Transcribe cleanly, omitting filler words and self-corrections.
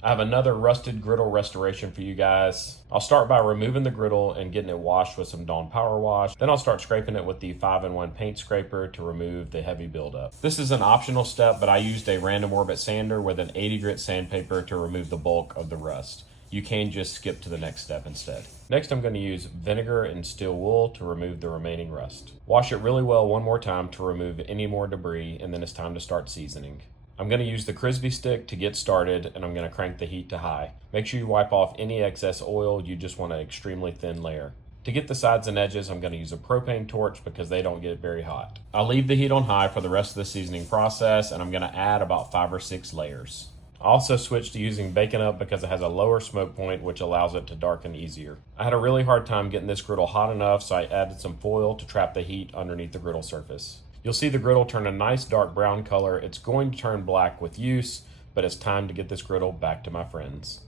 I have another rusted griddle restoration for you guys. I'll start by removing the griddle and getting it washed with some Dawn Power Wash. Then I'll start scraping it with the 5-in-1 paint scraper to remove the heavy buildup. This is an optional step, but I used a random orbit sander with an 80 grit sandpaper to remove the bulk of the rust. You can just skip to the next step instead. Next, I'm going to use vinegar and steel wool to remove the remaining rust. Wash it really well one more time to remove any more debris, and then it's time to start seasoning. I'm going to use the Crisbee stick to get started, and I'm going to crank the heat to high. Make sure you wipe off any excess oil. You just want an extremely thin layer. To get the sides and edges, I'm going to use a propane torch because they don't get very hot. I'll leave the heat on high for the rest of the seasoning process, and I'm going to add about 5 or 6 layers. I also switched to using Bacon Up because it has a lower smoke point, which allows it to darken easier. I had a really hard time getting this griddle hot enough, so I added some foil to trap the heat underneath the griddle surface. You'll see the griddle turn a nice dark brown color. It's going to turn black with use, but it's time to get this griddle back to my friends.